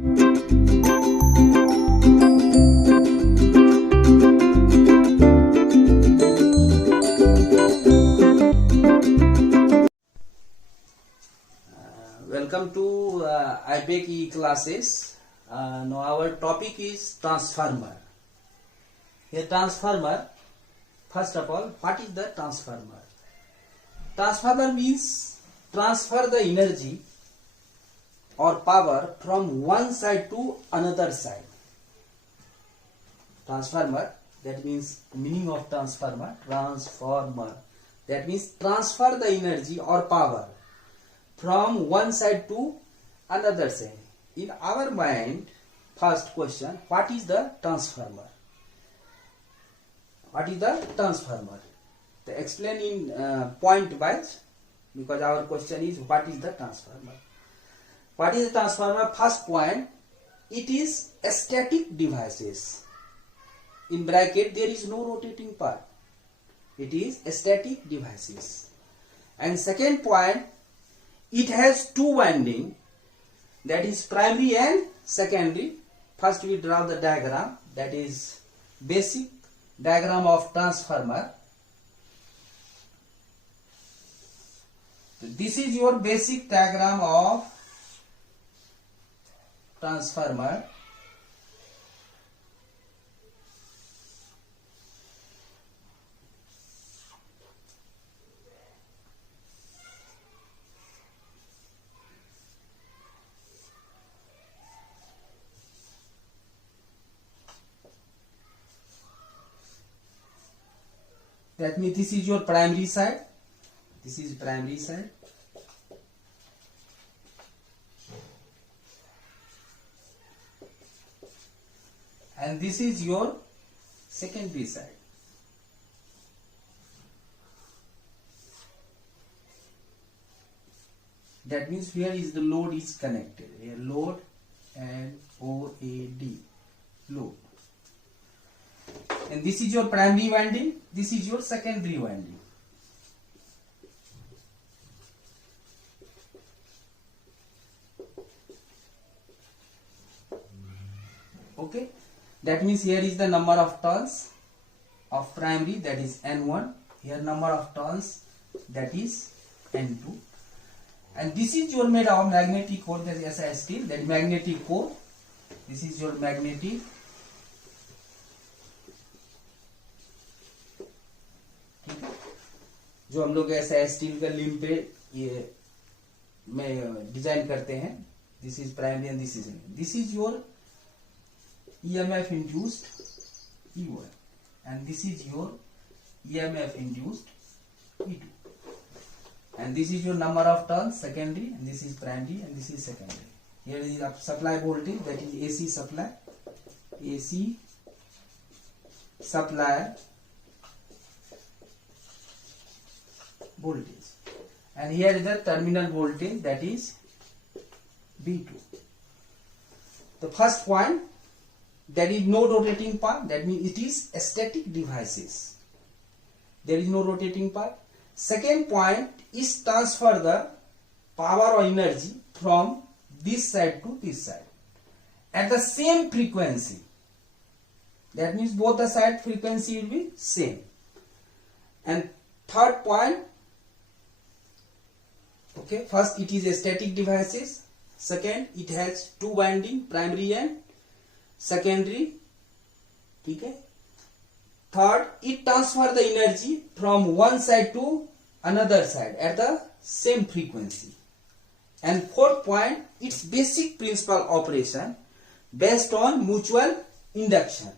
Welcome to IPEC E-classes. Now our topic is transformer. Here transformer, first of all, what is the transformer? Transformer means transfer the energy or power from one side to another side. Transformer, that means meaning of transformer, that means transfer the energy or power from one side to another side. In our mind, first question, what is the transformer? What is the transformer? To explain in point wise, because our question is what is the transformer? What is the transformer? First point, it is a static devices. In bracket there is no rotating part. It is a static devices. And second point, it has two winding, that is primary and secondary. First we draw the diagram, that is basic diagram of transformer. This is your basic diagram of transformer. That means this is your primary side. This is primary side. And this is your secondary side. That means where is the load is connected. Here load and OAD, load. And this is your primary winding, this is your secondary winding. Okay, that means here is the number of turns of primary, that is N1. Here number of turns, that is N2. And this is your made of magnetic core, that is SI steel, that is magnetic core. This is your magnetic. जो हम लोग ऐसा steel का लिम पे ये में design करते हैं. This is primary and this is your EMF induced E1 and this is your EMF induced E2, and this is your number of turns secondary, and this is primary and this is secondary. Here is supply voltage, that is AC supply, AC supply voltage, and here is the terminal voltage, that is V2. The first point, there is no rotating part, that means it is a static devices. There is no rotating part. Second point is transfer the power or energy from this side to this side at the same frequency. That means both the side frequency will be same. And third point, okay, first it is a static devices. Second, it has two winding, primary and secondary. Okay. Third, it transfer the energy from one side to another side at the same frequency. And fourth point, its basic principal operation based on mutual induction.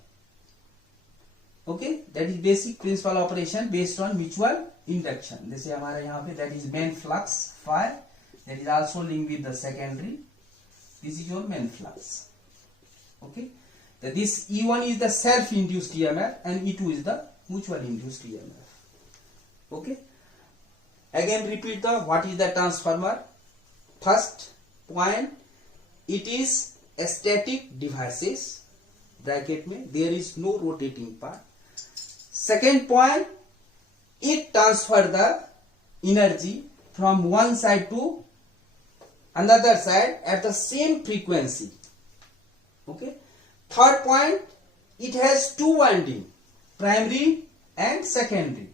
Okay, that is basic principal operation based on mutual induction. जैसे हमारे यहाँ पे that is main flux phi, that is also linked with the secondary. This is your main flux. Okay, this E1 is the self-induced EMF and E2 is the mutual induced EMF. Okay, again repeat the what is the transformer. First point, it is a static devices, bracket में there is no rotating part. Second point, it transfer the energy from one side to another side at the same frequency. Okay. Third point, it has two winding, primary and secondary.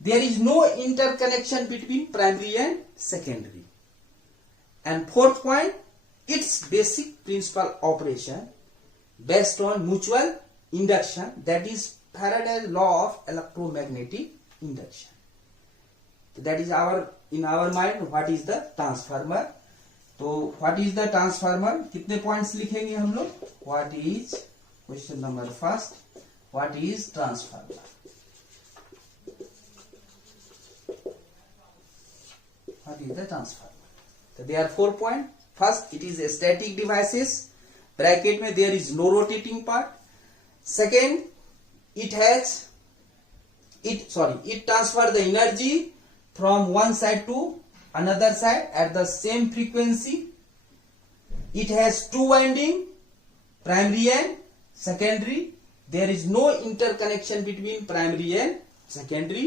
There is no interconnection between primary and secondary. And fourth point, its basic principal operation based on mutual induction, that is Faraday's law of electromagnetic induction. That is in our mind what is the transformer. तो what is the transformer, कितने points लिखेंगे हम लोग. What is, question number first, what is transformer. What is the transformer. तो there are 4 point. First, it is a static devices, bracket में there is no rotating part. Second, it transfer the energy from one side to another side at the same frequency. It has two winding, primary and secondary. There is no interconnection between primary and secondary.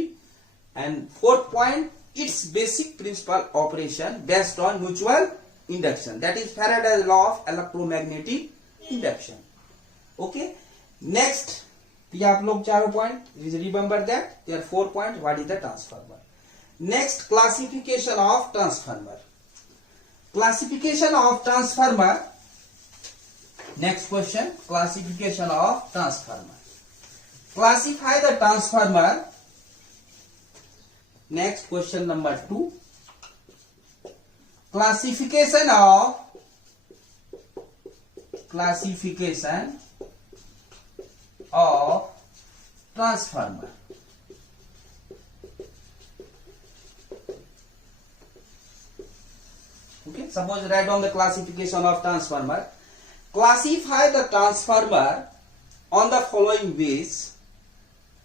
And fourth point, its basic principal operation based on mutual induction, that is Faraday's law of electromagnetic induction. Okay. Next, ये आप लोग चारों point remember that there 4 point. What is the transformer. Next, classification of transformer. Classification of transformer. Next question, classification of transformer. Classify the transformer. Next question number 2. Classification of transformer. Okay, suppose write down the classification of transformer. Classify the transformer on the following ways.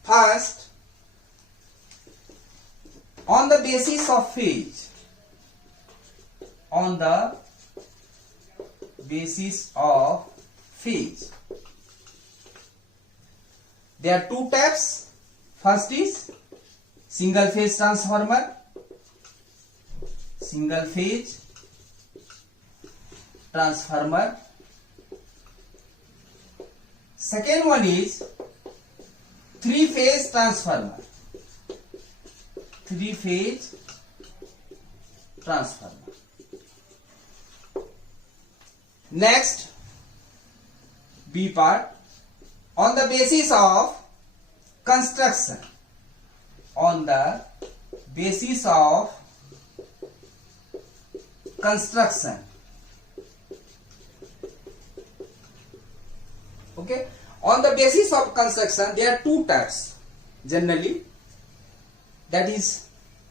First, on the basis of phase. On the basis of phase. There are two types. First is single phase transformer. Single phase transformer. Second one is three phase transformer. Three phase transformer. Next, B part. On the basis of construction. On the basis of construction. Okay. On the basis of construction, there are two types generally. That is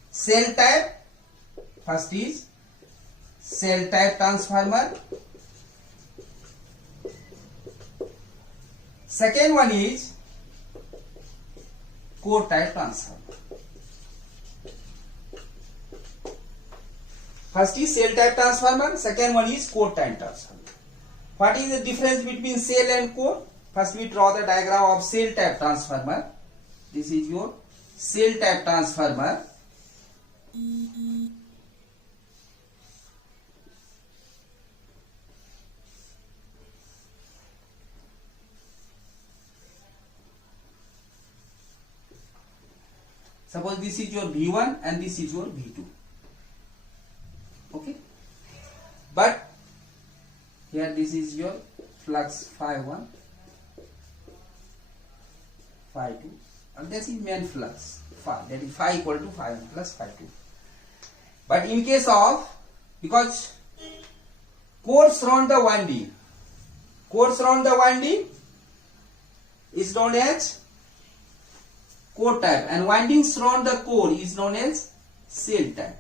cell type. First is cell type transformer. Second one is core type transformer. First is cell type transformer, second one is core type transformer. What is the difference between cell and core? First we draw the diagram of cell type transformer. This is your cell type transformer. Suppose this is your V1 and this is your V2. Okay. But here this is your flux phi1, phi2, and this is main flux phi, that is phi equal to phi1 plus phi2. But in case of, because core surround the winding, is known as core type, and windings surround the core is known as cell type.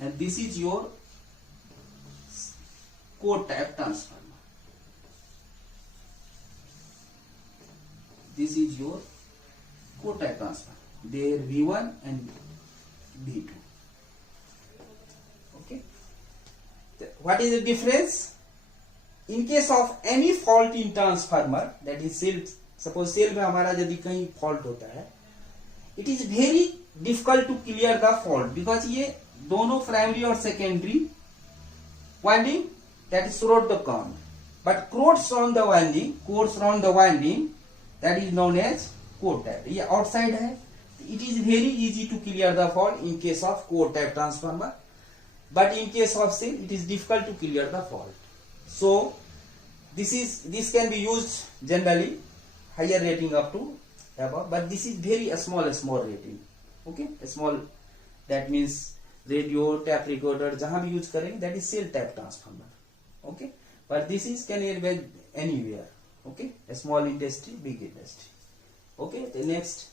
And this is your core type transformer. This is your core type transformer. There V1 and V2. Okay. What is the difference? In case of any fault in transformer, that is cell, suppose cell में हमारा यदि कहीं fault होता है, it is very difficult to clear the fault, because ये दोनों primary और secondary winding that is through the current, but coats around the winding, that is known as core tap. ये outside है, it is very easy to clear the fault in case of core tap transformer, but in case of cell it is difficult to clear the fault. So this can be used generally higher rating up to above, but this is very small rating. Okay, small, that means radio, tap recorder, जहां भी use करेंगे that is cell tap transformer. Okay, but this is can be anywhere. Okay, a small industry, big industry. Okay, the next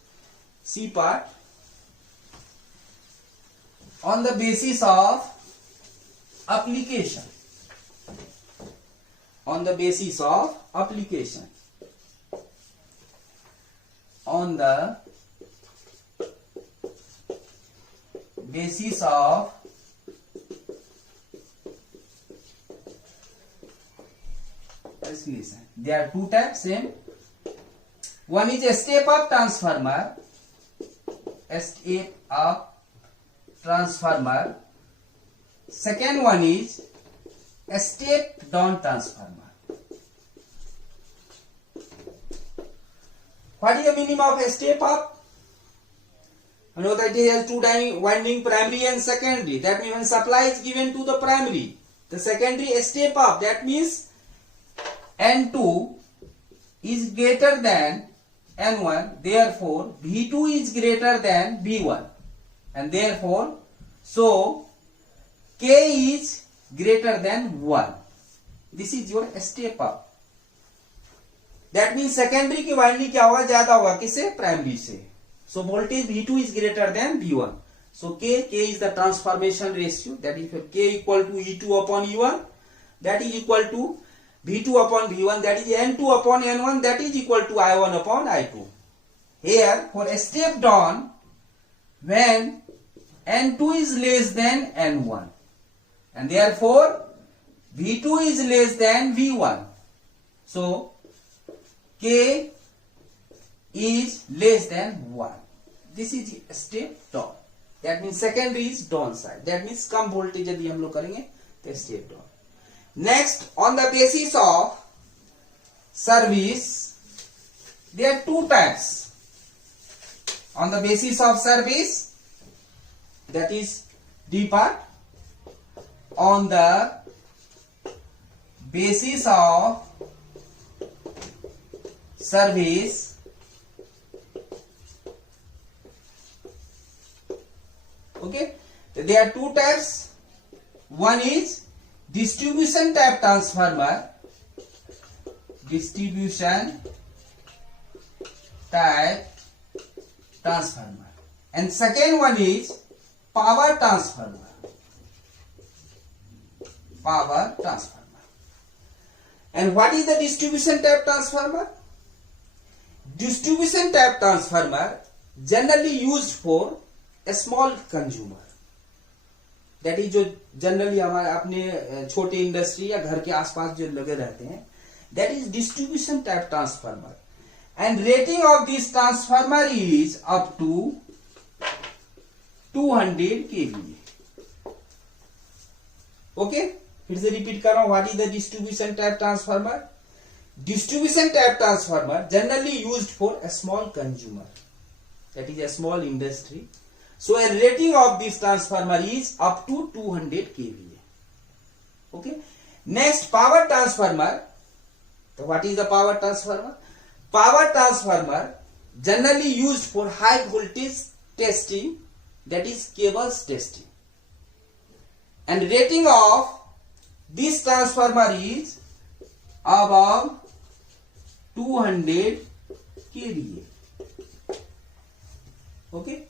C part, on the basis of application. On the basis of application. On the basis of listen, there are two types, same. One is a step up transformer. A step up transformer. Second one is a step down transformer. What is the meaning of a step up? You know that it has two winding, primary and secondary. That means when supply is given to the primary, the secondary a step up. That means N2 is greater than N1. Therefore, V2 is greater than V1. And therefore, so K is greater than 1. This is your step up. That means secondary की winding क्या होगा, ज्यादा होगा किसे, primary से. So voltage V2 is greater than V1. So K is the transformation ratio. That is K equal to E2 upon E1. That is equal to V2 upon V1. That is N2 upon N1. That is equal to I1 upon I2. Here for a step down, when N2 is less than N1, and therefore V2 is less than V1. So K is less than 1. This is a step down. That means secondary is down side. That means come voltage यदि हम लोग करेंगे तो step down. Next, on the basis of service, there are two types. On the basis of service, that is D part. On the basis of service, okay, there are two types. One is distribution type transformer. Distribution type transformer. And second one is power transformer. Power transformer. And what is the distribution type transformer? Distribution type transformer generally used for a small consumer. That is जो generally हमारे अपने छोटे industry या घर के आसपास जो लगे रहते हैं, that is distribution type transformer. And rating of this transformer is up to 200 kVA. Okay, फिर से रिपीट कर रहा हूं. What is the distribution type transformer? Distribution type transformer generally used for a small consumer, that is a small industry. So a rating of this transformer is up to 200 kVA. Okay. Next, power transformer. So what is the power transformer? Power transformer generally used for high voltage testing, that is cables testing. And rating of this transformer is above 200 kVA. Okay.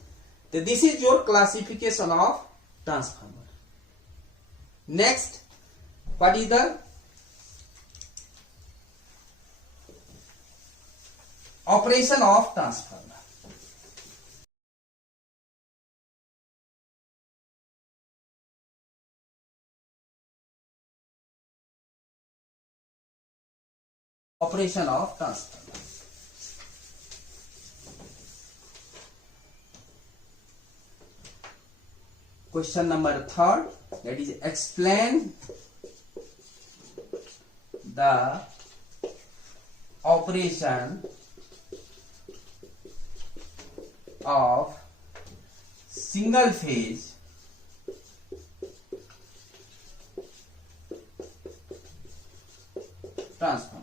So this is your classification of transformer. Next, what is the operation of transformer? Operation of transformer. Question number 3, that is explain the operation of single phase transformer.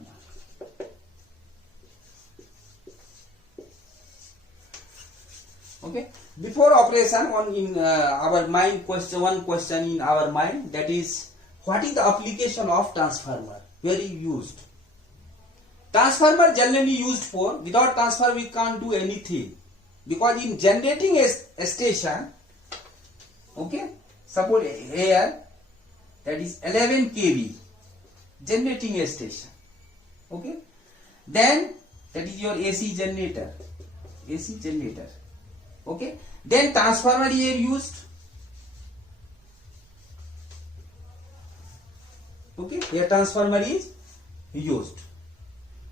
Okay, before operation, one in our mind one question in our mind, that is, what is the application of transformer? Very used. Transformer generally used for, without transformer we can't do anything, because in generating a station, okay, suppose here that is 11 kV generating a station, okay, then that is your AC generator, okay, then transformer here used, okay, here transformer is used.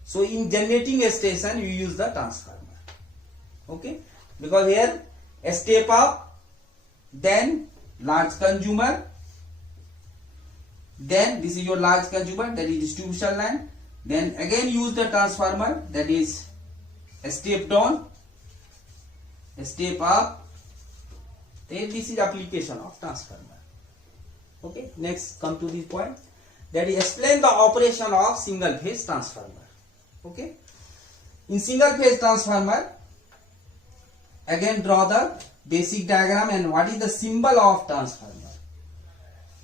So in generating a station you use the transformer, okay, because here a step up, then large consumer, then this is your large consumer, that is distribution line, then again use the transformer, that is a step down, a step up, then this is application of transformer. Okay, next come to this point, that is explain the operation of single phase transformer. Okay, in single phase transformer, again draw the basic diagram and what is the symbol of transformer.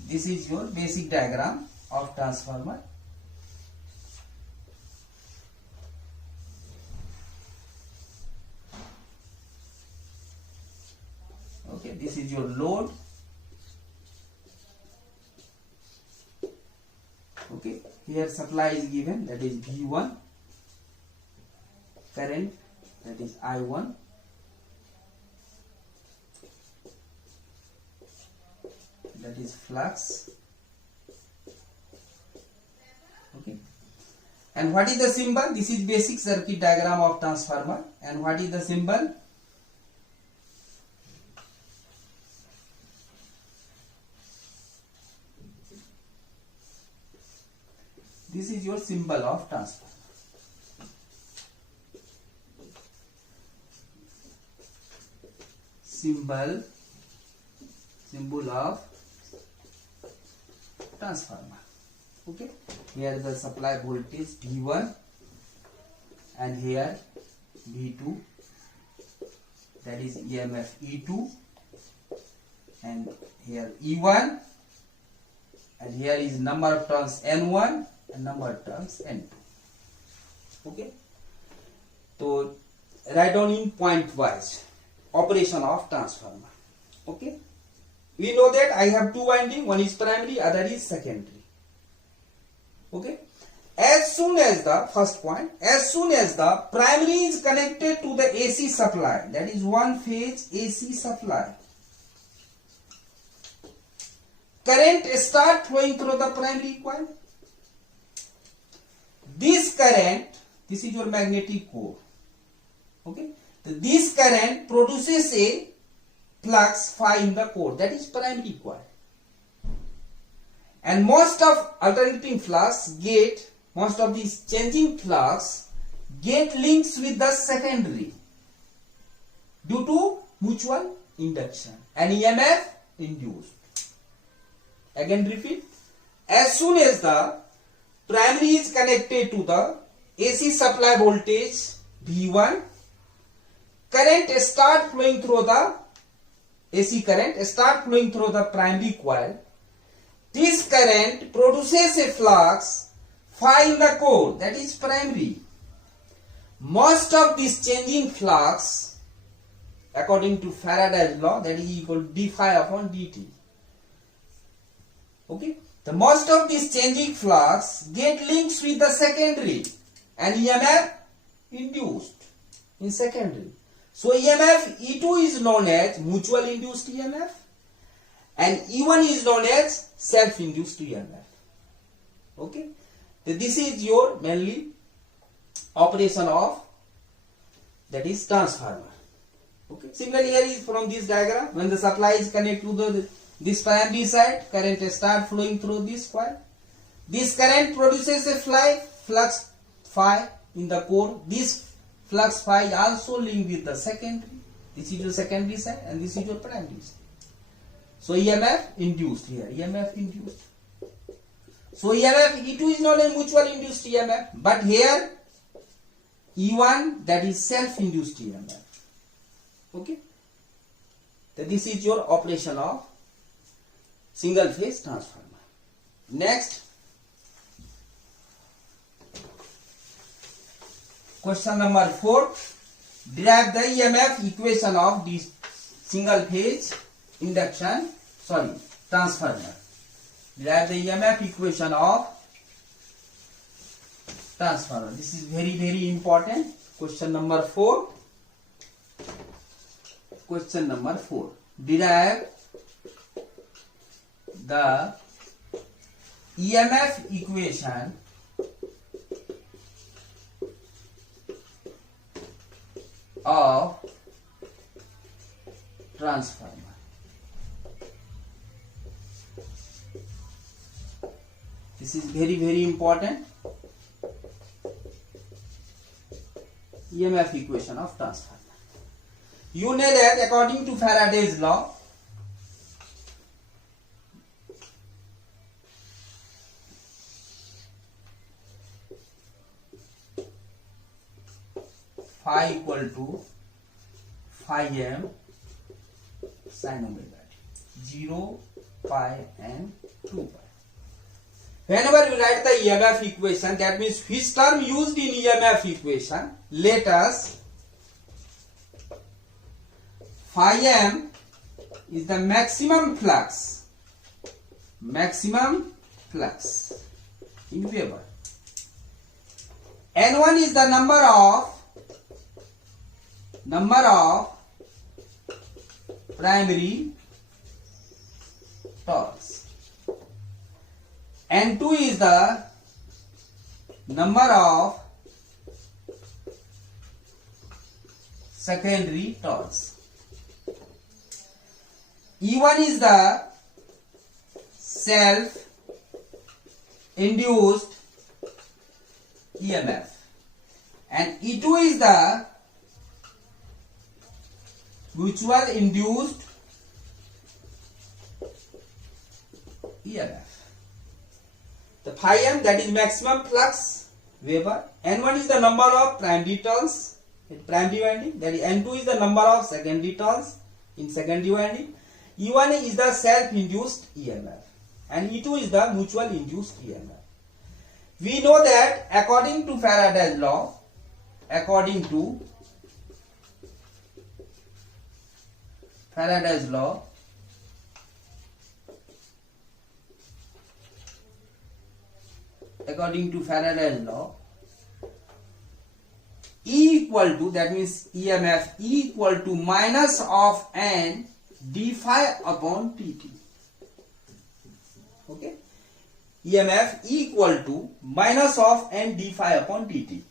This is your basic diagram of transformer. Okay, this is your load. Okay, here supply is given, that is V1, current, that is I1, that is flux. Okay, and what is the symbol? This is basic circuit diagram of transformer, and what is the symbol? This is your symbol of transformer. Symbol of transformer. Okay, here the supply voltage V1 and here V2, that is EMF E2, and here E1, and here is number of turns N1 and number of turns N2. Okay, so write down in point wise operation of transformer. Okay, we know that I have two winding, one is primary, other is secondary. Okay, as soon as the first point, as soon as the primary is connected to the AC supply, that is one phase AC supply, current start flowing through the primary coil. This current, this is your magnetic core. Okay, so this current produces a flux phi in the core, that is primary coil. And most of alternating flux get, most of these changing flux get links with the secondary due to mutual induction and EMF induced. Again repeat, as soon as the primary is connected to the AC supply voltage V1, current start flowing through the AC current start flowing through the primary coil. This current produces a flux phi in the core, that is primary. Most of this changing flux, according to Faraday's law, that is equal to d phi upon dt. Okay, the most of this changing flux get links with the secondary and EMF induced in secondary. So EMF E2 is known as mutual induced EMF and E1 is known as self-induced EMF. Okay, so this is your mainly operation of, that is transformer. Okay, similarly here is from this diagram, when the supply is connected to this primary side, current start flowing through this coil. This current produces a flux phi in the core. This flux phi also linked with the secondary. This is your secondary side and this is your primary side. So EMF induced here. EMF induced. So EMF E2 is not a mutual induced EMF, but here E1, that is self-induced EMF. Okay. So this is your operation of single phase transformer. Next, question number 4. Derive the EMF equation of this single phase transformer. Derive the EMF equation of transformer. This is very important. Question number 4. Question number 4. Derive the EMF equation of transformer. This is very important. EMF equation of transformer. You know that according to Faraday's law, phi equal to phi m sin omega t, 0, pi and 2 pi. Whenever you write the EMF equation, that means which term used in EMF equation, let us phi m is the maximum flux in Weber. N1 is the number of primary turns. N2 is the number of secondary turns. E1 is the self-induced EMF and E2 is the mutual induced EMF. The phi m, that is maximum flux Weber. N1 is the number of primary turns in primary winding. That is N2 is the number of secondary turns in secondary winding. E1 is the self-induced EMF and E2 is the mutual induced EMF. We know that according to Faraday's law, E equal to, that means EMF E equal to minus of n d phi upon dt. Okay, EMF E equal to minus of n d phi upon dt.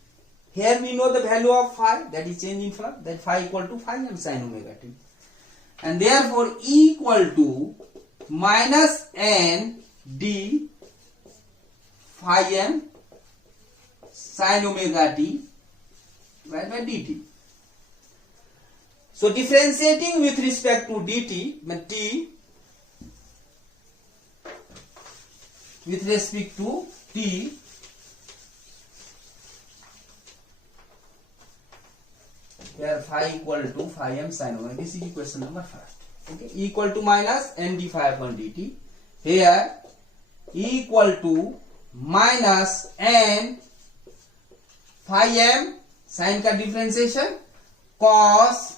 Here we know the value of phi, that is change in flux, that phi equal to phi m sin omega t, and therefore E equal to minus n d phi m sin omega t by dt. So differentiating with respect to dt, t with respect to t, where phi equal to phi m sin omega. This is equation number 5. Okay, E equal to minus n d phi upon dt. Here E equal to minus n phi m sin का differentiation cos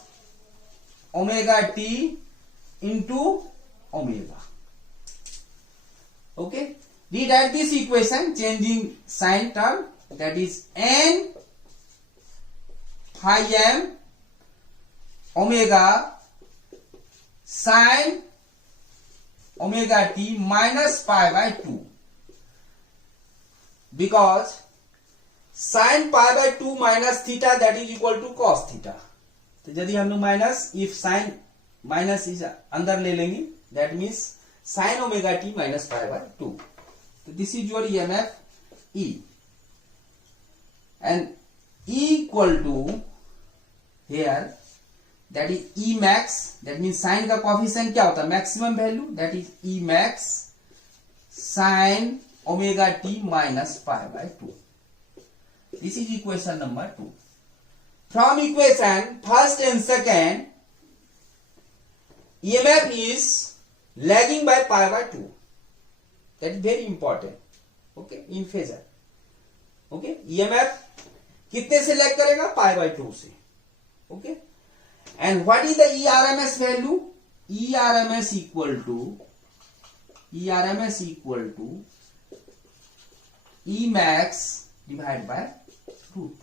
omega t into omega. Okay, rewrite this equation changing sign term, that is n phi m omega sin omega t minus pi by 2, because sin pi by 2 minus theta, that is equal to cos theta. तो यदि हम लोग minus, if sign minus इस अंदर ले लेंगे, that means sine omega T minus pi by 2. So this is your EMF E, and E equal to here, that is E max, that means sin का coefficient क्या होता है, maximum value, that is E max sin omega t minus pi by 2. This is equation number 2. From equation first and second, EMF is lagging by pi by 2. That is very important. Okay, in phasor. Okay, EMF कितने से lag करेगा, pi by 2 से. Okay, and what is the ERMS value? ERMS equal to E max divided by root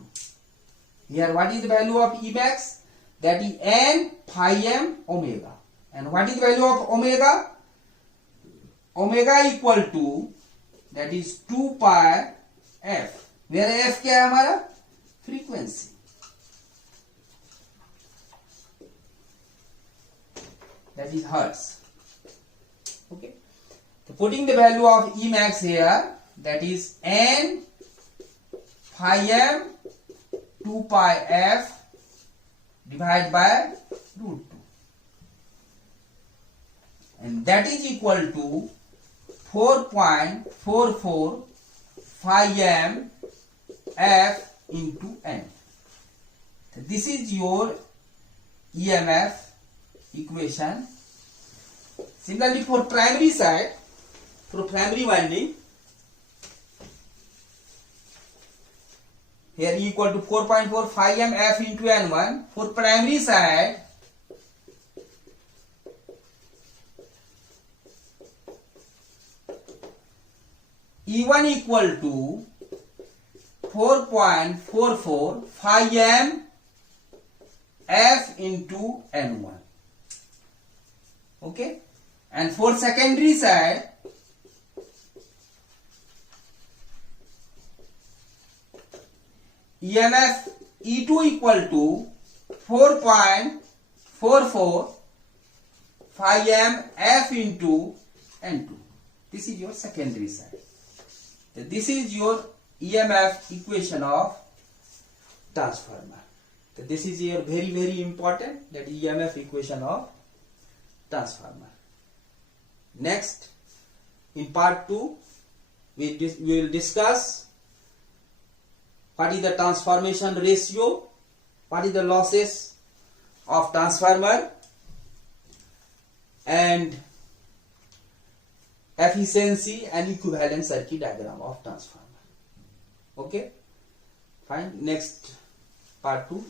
2. Here what is the value of E max? That is n phi m omega. And what is the value of omega? Omega equal to, that is 2 pi f. Where f क्या है हमारा, frequency. That is hertz. Okay. So putting the value of E max here, that is n phi m 2 pi f divided by root 2. And that is equal to 4.44 phi m f into n. So this is your EMF equation. Similarly for primary side, for primary winding, here E equal to 4.4 phi m f into n1. For primary side, E1 equal to 4.44 phi m f into n1. Okay, and for secondary side, EMF E2 equal to 4.44 phi m f into n2. This is your secondary side. So this is your EMF equation of transformer. So this is your very, very important, that EMF equation of transformer. Next, in part 2, we will discuss what is the transformation ratio, what is the losses of transformer, and efficiency and equivalent circuit diagram of transformer. Okay, fine. Next part 2.